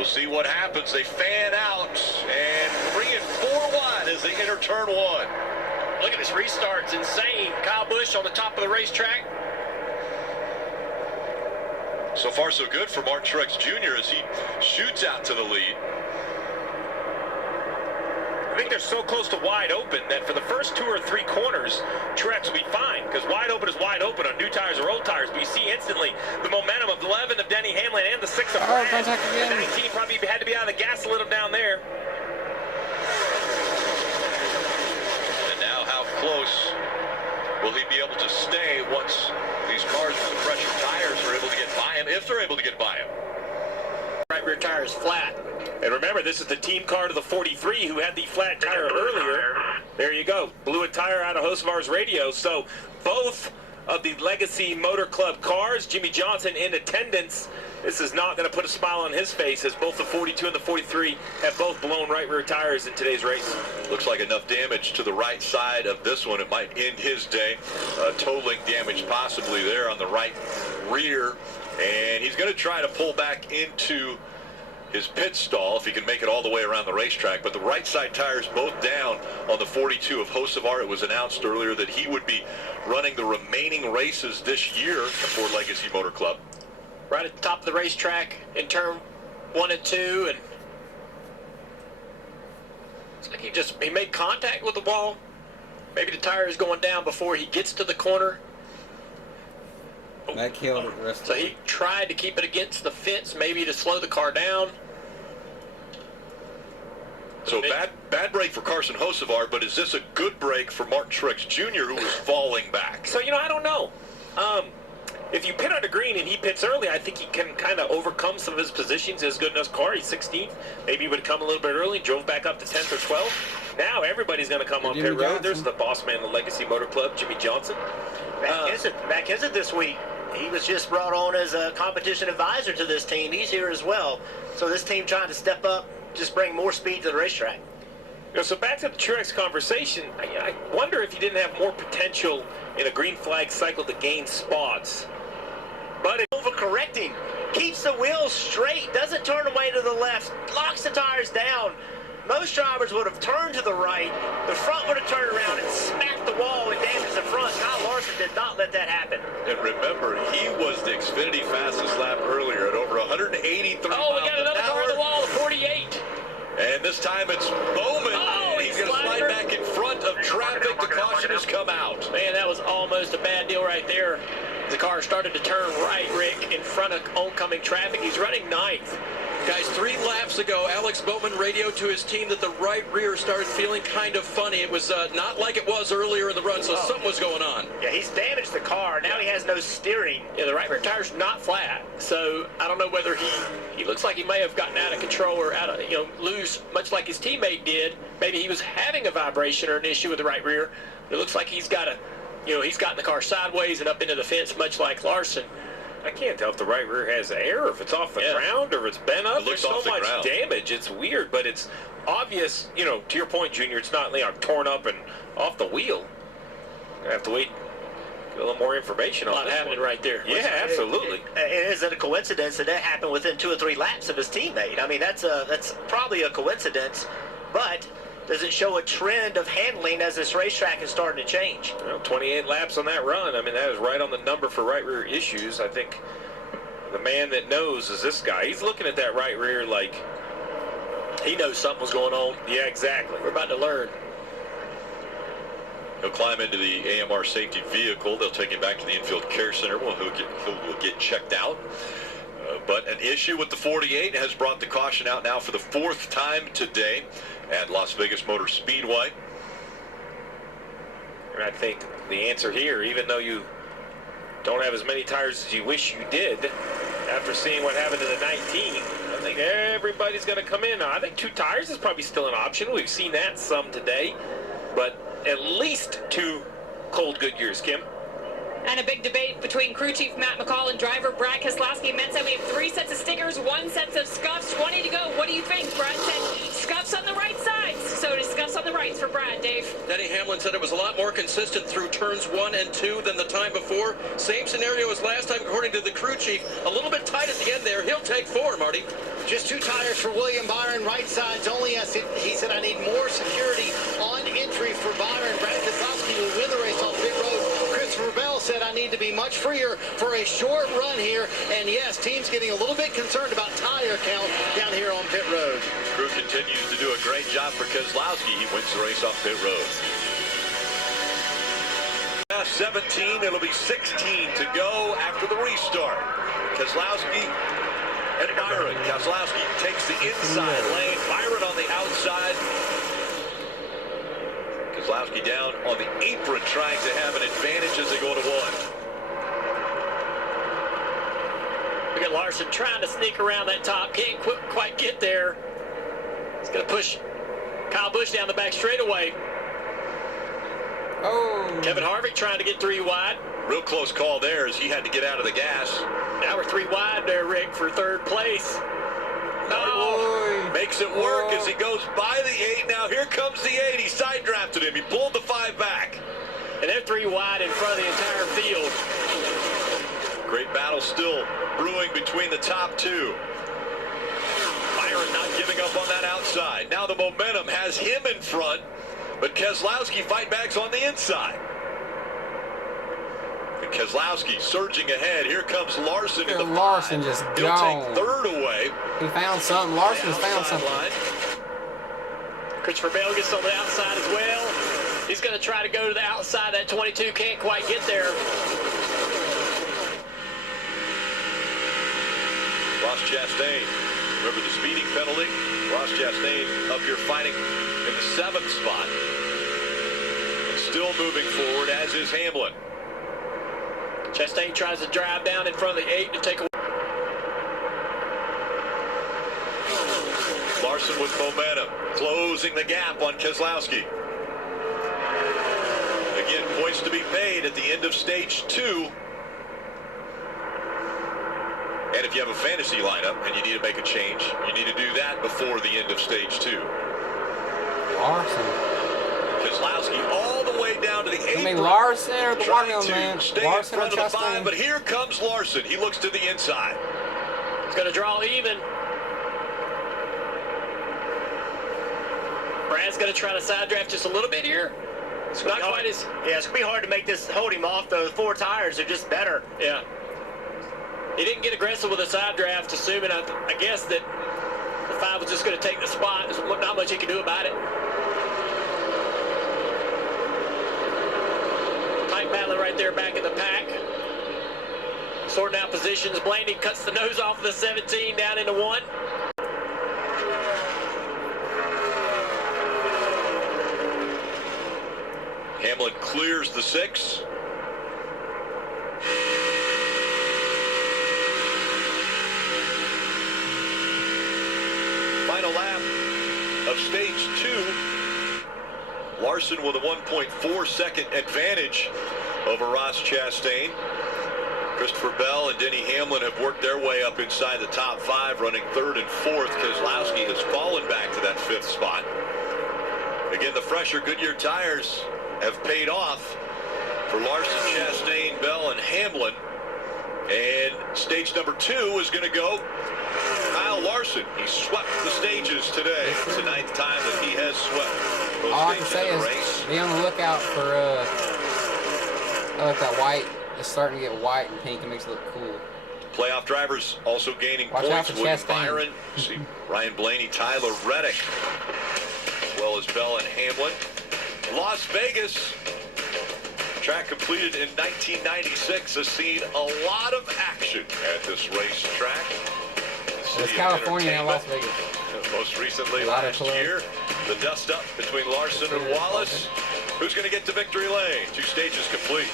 We'll see what happens. They fan out, and 3 and 4 wide as they enter turn 1. Look at this restart. It's insane. Kyle Busch on the top of the racetrack. So far, so good for Martin Truex Jr. as he shoots out to the lead. I think they're so close to wide open that for the first 2 or 3 corners, Truex will be fine, because wide open is wide open on new tires or old tires. But you see instantly the momentum of 11 of Denny Hamlin and the 6 of Brad. The 19 probably had to be out of the gas a little down there. And now how close will he be able to stay once these cars with the fresher tires are able to get by him, if they're able to get by him? Right rear tire is flat. And remember, this is the team car to the 43 who had the flat tire earlier. There you go. Blew a tire out of Hocevar's radio. So both of the Legacy Motor Club cars, Jimmy Johnson in attendance. This is not going to put a smile on his face, as both the 42 and the 43 have both blown right rear tires in today's race. Looks like enough damage to the right side of this one. It might end his day. Totaling damage possibly there on the right rear. And he's going to try to pull back into his pit stall if he can make it all the way around the racetrack. But the right side tires both down on the 42 of Hocevar. It was announced earlier that he would be running the remaining races this year for Legacy Motor Club. Right at the top of the racetrack in turn 1 and 2, and it's like he made contact with the wall. Maybe the tire is going down before he gets to the corner. That killed it the rest So of it. he tried to keep it against the fence, maybe to slow the car down. So bad break for Carson Hocevar, but is this a good break for Martin Truex Jr., who was falling back? So, I don't know. If you pit under green and he pits early, I think he can kind of overcome some of his positions. His good enough car, he's 16th. Maybe he would have come a little bit early, drove back up to 10th or 12th. Now everybody's going to come on pit road. There's the boss man of the Legacy Motor Club, Jimmy Johnson. Matt Kenseth this week. He was just brought on as a competition advisor to this team. He's here as well. So this team trying to step up, just bring more speed to the racetrack. So back to the Truex conversation, I wonder if he didn't have more potential in a green flag cycle to gain spots. But overcorrecting, keeps the wheels straight, doesn't turn away to the left, locks the tires down. Most drivers would have turned to the right, the front would have turned around and smacked the wall and damaged the front. Kyle Larson did not let that happen. And remember, he was the Xfinity fastest lap earlier at over 183 miles an hour. Oh, we got another car on the wall, 48. And this time it's Bowman. Oh, he's going to slide back in front of traffic. The caution has come out. Man, that was almost a bad deal right there. The car started to turn right, Rick, in front of oncoming traffic. He's running 9th. Guys, 3 laps ago, Alex Bowman radioed to his team that the right rear started feeling kind of funny. It was not like it was earlier in the run, so something was going on. Yeah, he's damaged the car. Now he has no steering. Yeah, the right rear tire's not flat, so I don't know whether he looks like he may have gotten out of control or out of, loose, much like his teammate did. Maybe he was having a vibration or an issue with the right rear. It looks like he's got he's gotten the car sideways and up into the fence, much like Larson. I can't tell if the right rear has air, if it's off the ground, or if it's bent up. There's so much damage. It's weird, but it's obvious, to your point, Junior, it's not torn up and off the wheel. I have to wait. Get a little more information on this happening right there. Yeah, absolutely. Is it a coincidence that happened within 2 or 3 laps of his teammate? I mean, that's probably a coincidence, but does it show a trend of handling as this racetrack is starting to change? 28 laps on that run. I mean, that is right on the number for right rear issues. I think the man that knows is this guy. He's looking at that right rear like he knows something was going on. Yeah, exactly. We're about to learn. He'll climb into the AMR safety vehicle. They'll take him back to the infield care center where he'll get checked out. But an issue with the 48 has brought the caution out now for the 4th time today at Las Vegas Motor Speedway. And I think the answer here, even though you don't have as many tires as you wish you did, after seeing what happened to the 19, I think everybody's going to come in. Now, I think 2 tires is probably still an option. We've seen that some today, but at least 2 cold Goodyears, Kim. And a big debate between crew chief Matt McCall and driver Brad Keselowski. Matt said we have 3 sets of stickers, 1 set of scuffs, 20 to go. What do you think? Brad said scuffs on the right sides. So it is scuffs on the rights for Brad, Dave. Denny Hamlin said it was a lot more consistent through turns 1 and 2 than the time before. Same scenario as last time, according to the crew chief. A little bit tight at the end there. He'll take 4, Marty. Just 2 tires for William Byron, right sides only. He said, I need more security on entry for Byron. Brad Keselowski will win the race off pit road. Christopher Bell said, I need to be much freer for a short run here. And yes, team's getting a little bit concerned about tire count down here on pit road. Crew continues to do a great job for Keselowski. He wins the race off pit road. 17, it'll be 16 to go after the restart. Keselowski and Byron. Keselowski takes the inside lane. Byron on the outside. Keselowski down on the apron, trying to have an advantage as they go to 1. Look at Larson trying to sneak around that top. Can't quite get there. He's going to push Kyle Busch down the back straightaway. Oh. Kevin Harvick trying to get 3 wide. Real close call there as he had to get out of the gas. Now we're 3 wide there, Rick, for 3rd place. Oh, makes it work as he goes by the 8. Now here comes the 8. He side drafted him. He pulled the 5 back. And they're 3 wide in front of the entire field. Great battle still brewing between the top 2. Byron not giving up on that outside. Now the momentum has him in front, but Keselowski fight backs on the inside. And Keselowski surging ahead. Here comes Larson in the 5. Larson just He'll gone. take 3rd away. He found something. Larson's found something. Line. Christopher Bell gets on the outside as well. He's going to try to go to the outside. That 22 can't quite get there. Ross Chastain, remember the speeding penalty? Ross Chastain up here fighting in the 7th spot. And still moving forward, as is Hamlin. Chastain tries to drive down in front of the 8 to take away. Larson with momentum, closing the gap on Keselowski. Again, points to be paid at the end of stage 2. And if you have a fantasy lineup and you need to make a change, you need to do that before the end of stage 2. Larson. Keselowski all the way down to the 8th. I mean, Larson or the watermelon man. Stay Larson in front or of the 5, Chastain. but here comes Larson. He looks to the inside. He's going to draw even. Brad's going to try to side draft just a little bit here. It's not quite as... Yeah, it's going to be hard to make this, hold him off. The 4 tires are just better. Yeah. He didn't get aggressive with a side draft, assuming, I guess, that the 5 was just going to take the spot. There's not much he can do about it. Mike Battler right there back in the pack. Sorting out positions. Blaney cuts the nose off of the 17 down into 1. Hamlin clears the 6. Final lap of stage 2. Larson with a 1.4 second advantage over Ross Chastain. Christopher Bell and Denny Hamlin have worked their way up inside the top 5, running 3rd and 4th. Keselowski has fallen back to that 5th spot. Again, the fresher Goodyear tires have paid off for Larson, Chastain, Bell, and Hamlin. And stage number 2 is going to go Kyle Larson. He swept the stages today. It's the 9th time that he has swept those All I can stages say in the is race. be on the lookout for I like that white. It's starting to get white and pink. It makes it look cool. Playoff drivers also gaining Watch out points. for William Chastain. Byron, see Ryan Blaney, Tyler Reddick, as well as Bell and Hamlin. Las Vegas, track completed in 1996, has seen a lot of action at this racetrack. It's California and Las Vegas. Most recently A lot of last color. year, the dust up between Larson and Wallace. Who's going to get to victory lane? 2 stages complete.